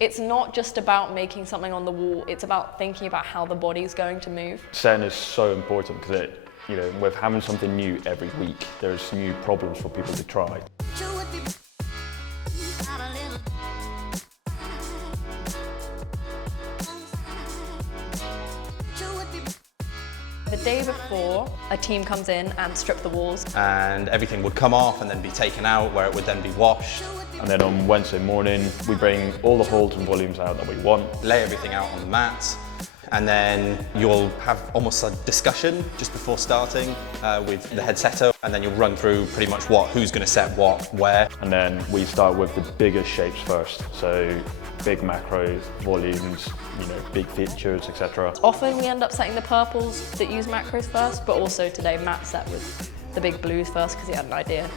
It's not just about making something on the wall, it's about thinking about how the body's going to move. Setting is so important because with having something new every week, there's new problems for people to try. The day before, a team comes in and strip the walls. And everything would come off and then be taken out, where it would then be washed. And then on Wednesday morning, we bring all the holds and volumes out that we want. Lay everything out on the mat. And then you'll have almost a discussion just before starting with the head setter. And then you'll run through pretty much who's going to set what, where. And then we start with the biggest shapes first. So big macros, volumes, big features, etc. Often we end up setting the purples that use macros first, but also today Matt set with the big blues first because he had an idea.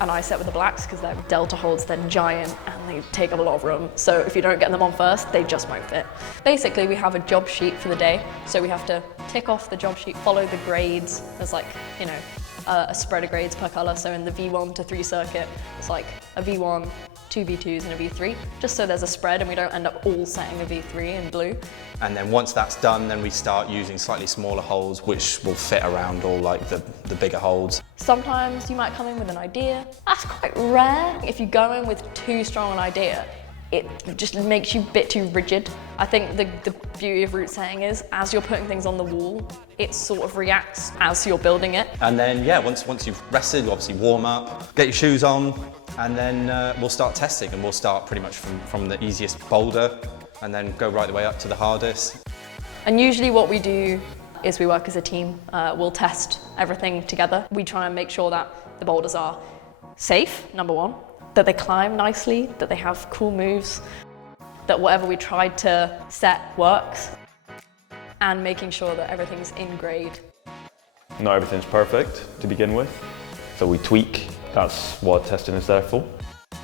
And I set with the blacks because they're delta holds, they're giant and they take up a lot of room. So if you don't get them on first, they just won't fit. Basically, we have a job sheet for the day. So we have to tick off the job sheet, follow the grades. There's a spread of grades per color. So in the V1 to 3 circuit, it's like a V1, 2 V2s and a V3, just so there's a spread and we don't end up all setting a V3 in blue. And then once that's done, then we start using slightly smaller holes, which will fit around all the bigger holes. Sometimes you might come in with an idea. That's quite rare. If you go in with too strong an idea, it just makes you a bit too rigid. I think the beauty of root setting is, as you're putting things on the wall, it sort of reacts as you're building it. And then, once you've rested, you obviously warm up, get your shoes on, and then we'll start testing, and we'll start pretty much from the easiest boulder, and then go right the way up to the hardest. And usually what we do is we work as a team. We'll test everything together. We try and make sure that the boulders are safe, number one, that they climb nicely, that they have cool moves, that whatever we tried to set works, and making sure that everything's in grade. Not everything's perfect to begin with, so we tweak. That's what testing is there for.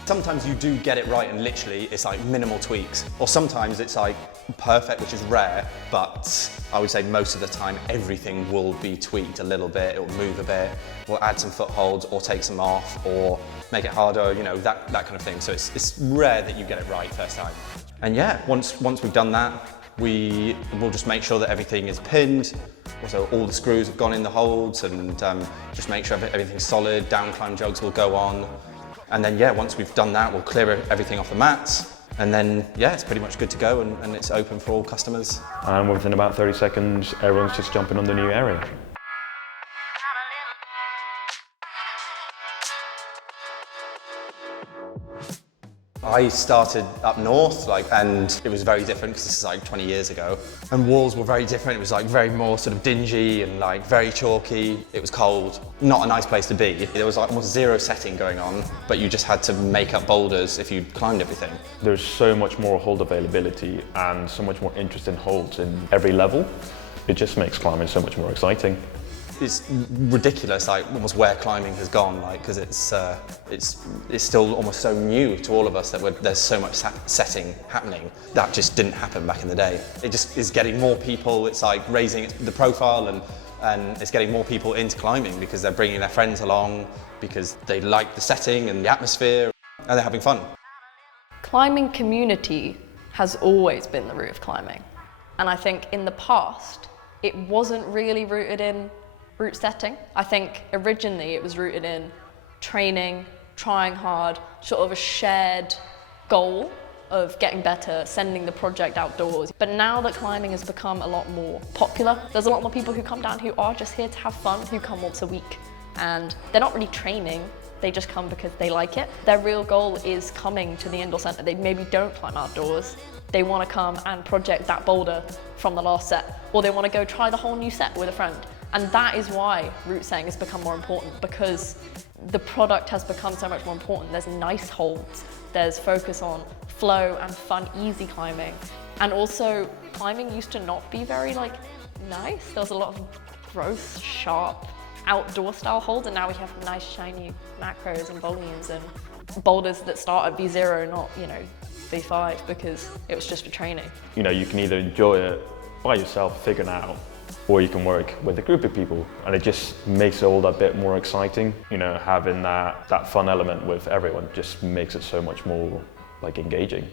Sometimes you do get it right and literally it's like minimal tweaks, or sometimes it's like perfect, which is rare, but I would say most of the time everything will be tweaked a little bit, it will move a bit, we'll add some footholds or take some off or make it harder, that kind of thing. So it's rare that you get it right first time. And once we've done that, we'll just make sure that everything is pinned. Also, all the screws have gone in the holds, and just make sure everything's solid. Down climb jugs will go on. And then, once we've done that, we'll clear everything off the mats. And then, it's pretty much good to go, and it's open for all customers. And within about 30 seconds, everyone's just jumping on the new area. I started up north, and it was very different because this is 20 years ago. And walls were very different. It was very more sort of dingy and very chalky. It was cold. Not a nice place to be. There was almost zero setting going on, but you just had to make up boulders if you climbed everything. There's so much more hold availability and so much more interest in holds in every level. It just makes climbing so much more exciting. It's ridiculous, almost where climbing has gone, because it's still almost so new to all of us that there's so much setting happening. That just didn't happen back in the day. It just is getting more people. It's raising the profile, and it's getting more people into climbing because they're bringing their friends along because they like the setting and the atmosphere, and they're having fun. Climbing community has always been the root of climbing, and I think in the past it wasn't really rooted in route setting. I think originally it was rooted in training, trying hard, sort of a shared goal of getting better, sending the project outdoors. But now that climbing has become a lot more popular, there's a lot more people who come down who are just here to have fun, who come once a week. And they're not really training, they just come because they like it. Their real goal is coming to the indoor centre. They maybe don't climb outdoors. They want to come and project that boulder from the last set, or they want to go try the whole new set with a friend. And that is why route setting has become more important, because the product has become so much more important. There's nice holds, there's focus on flow and fun, easy climbing. And also, climbing used to not be very nice. There was a lot of gross, sharp, outdoor style holds, and now we have nice shiny macros and volumes and boulders that start at V0, not V5, because it was just for training. You can either enjoy it by yourself, figuring it out, or you can work with a group of people, and it just makes it all that bit more exciting. Having that fun element with everyone just makes it so much more engaging.